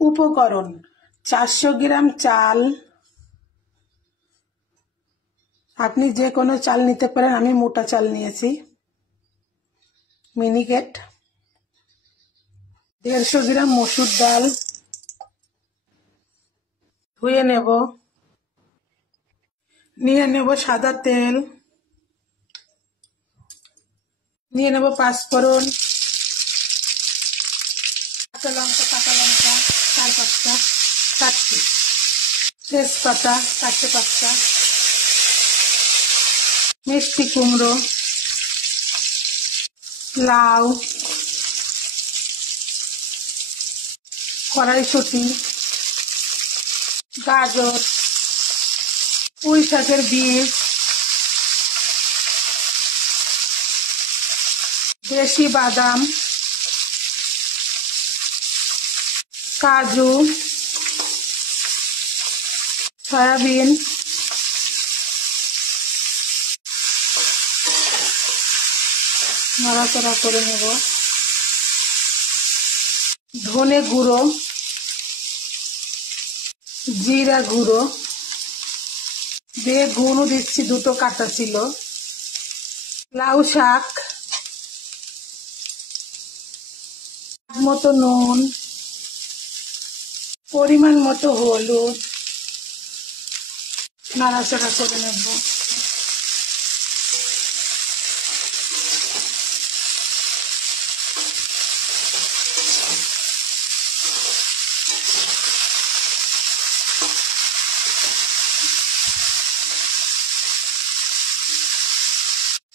উপকরণ: 400 গ্রাম চাল, আপনি যে কোনো চাল নিতে পারেন, আমি মোটা চাল নিয়েছি। মিনিকেট, 150 গ্রাম মসুর ডাল ধুয়ে নেব। নিয়ে নেব সাদা তেল, নিয়ে নেব পাঁচফোড়ন, কাঁচা লঙ্কা 4-5টা, 4টি তেজপাতা 4-5টা, মিষ্টি কুমড়ো, লাউ, কড়াইশুঁটি, গাজর, পুঁই শাকের বীজ, দেশি বাদাম, কাজু, সয়াবিন, নাড়াচাড়া করে নেব। ধনে গুঁড়ো, জিরা গুঁড়ো, বেগুনও দিচ্ছি, 2টো কাটা ছিল, লাউ শাক, মতো নুন, পরিমাণ মতো হলুদ, নাড়াচাড়া করে নেব।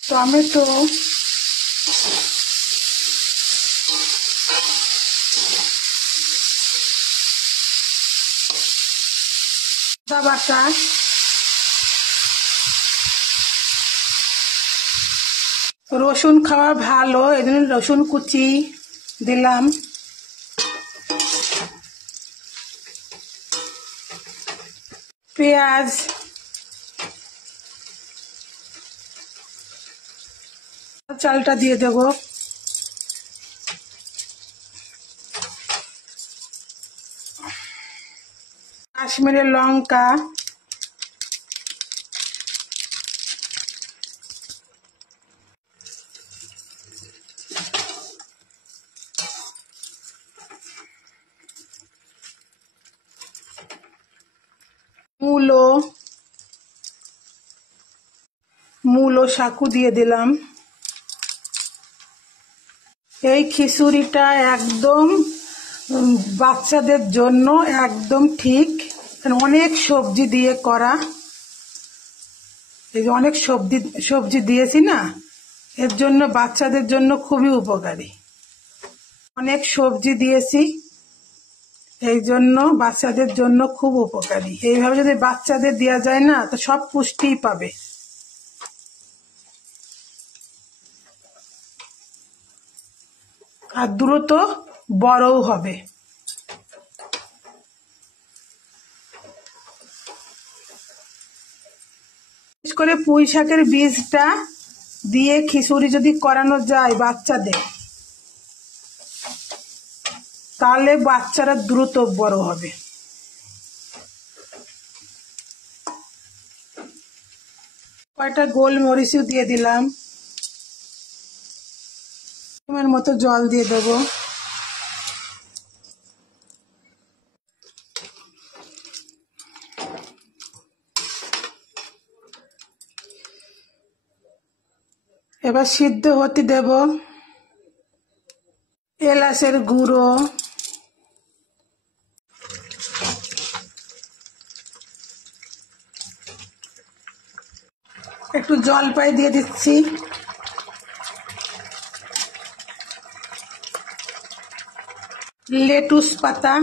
টমেটো, আদা বাটা, রসুন খাওয়া ভালো, এই জন্য রসুন কুচি দিলাম। পেঁয়াজ, চালটা দিয়ে দেব। কাশ্মীরের লঙ্কা, মূলো সাকু দিয়ে দিলাম। এই খিচুড়িটা একদম বাচ্চাদের জন্য একদম ঠিক, অনেক সবজি দিয়ে করা। এই যে অনেক সবজি দিয়েছি না, এর জন্য বাচ্চাদের জন্য খুবই উপকারী। অনেক সবজি দিয়েছি, এই জন্য বাচ্চাদের জন্য খুব উপকারী। এইভাবে যদি বাচ্চাদের দেওয়া যায় না, তো সব পুষ্টিই পাবে। আর দ্রুত বড়ও হবে। বিশেষ করে পুঁই শাকের বীজটা দিয়ে খিচুড়ি যদি করানো যায় বাচ্চাদের, তাহলে বাচ্চারা দ্রুত বড় হবে। কয়টা গোলমরিচও দিয়ে দিলাম। পরিমাণ মতো জল দিয়ে দেবো। এবার সিদ্ধ হতে দেব। এলাচের গুঁড়ো, একটু জলপাই দিয়ে দিচ্ছি। লেটুস পাতা,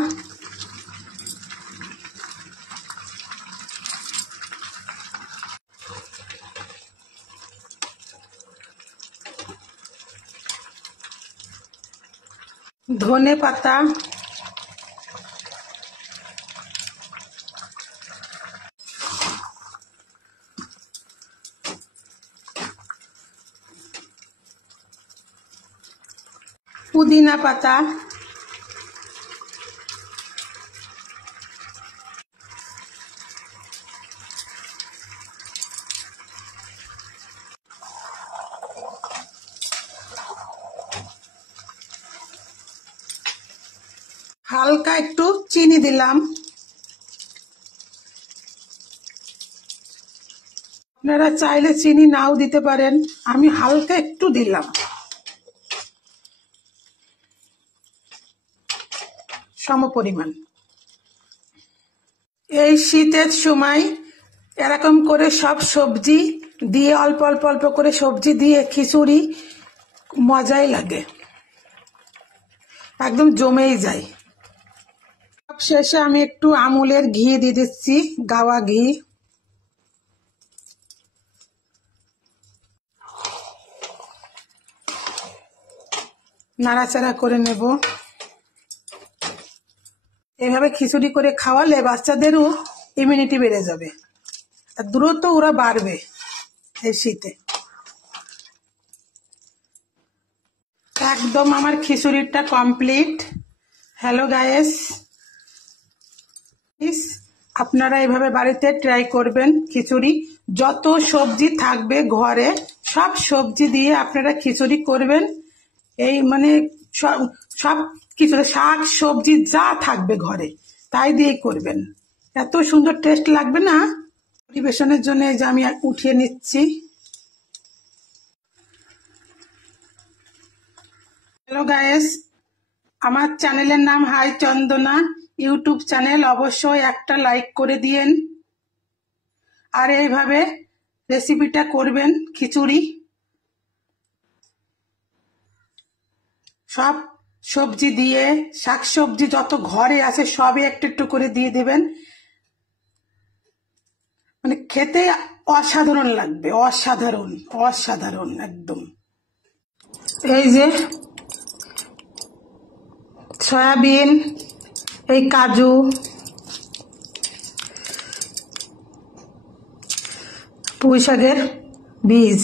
ধনে পাতা, পুদিনা পাতা, হালকা একটু চিনি দিলাম। আপনারা চাইলে চিনি নাও দিতে পারেন, আমি হালকা একটু দিলাম, সমপরিমাণ। এই শীতের সময় এরকম করে সব সবজি দিয়ে, অল্প অল্প অল্প করে সবজি দিয়ে খিচুড়ি মজাই লাগে, একদম জমেই যায়। সব শেষে আমি একটু আমুলের ঘি দিয়ে দিচ্ছি, গাওয়া ঘি। নাড়াচাড়া করে নেব। এভাবে খিচুড়ি করে খাওয়ালে বাচ্চাদেরও ইমিউনিটি বেড়ে যাবে, আর দ্রুত ওরা বাড়বে এই শীতে। একদম আমার খিচুড়িটা কমপ্লিট। হ্যালো গাইস, আপনারা এভাবে বাড়িতে ট্রাই করবেন খিচুড়ি। যত সবজি থাকবে ঘরে সব সবজি দিয়ে আপনারা খিচুড়ি করবেন। এই মানে সব কিছু শাক সবজি যা থাকবে ঘরে তাই দিয়ে করবেন, এত সুন্দর টেস্ট লাগবে না। পরিবেশনের জন্য এই যে আমি উঠিয়ে নিচ্ছি। হ্যালো গাইস, আমার চ্যানেলের নাম হাই চন্দনা ইউটিউব চ্যানেল, অবশ্যই একটা লাইক করে দিয়েন। আর এইভাবে রেসিপিটা করবেন খিচুড়ি। সব সবজি দিয়ে, শাক সবজি যত ঘরে আছে সবই একটু একটু করে দিয়ে দেবেন, মানে খেতে অসাধারণ লাগবে, অসাধারণ অসাধারণ একদম। এই যে সয়াবিন, এই কাজু, পুঁই শাকের বীজ,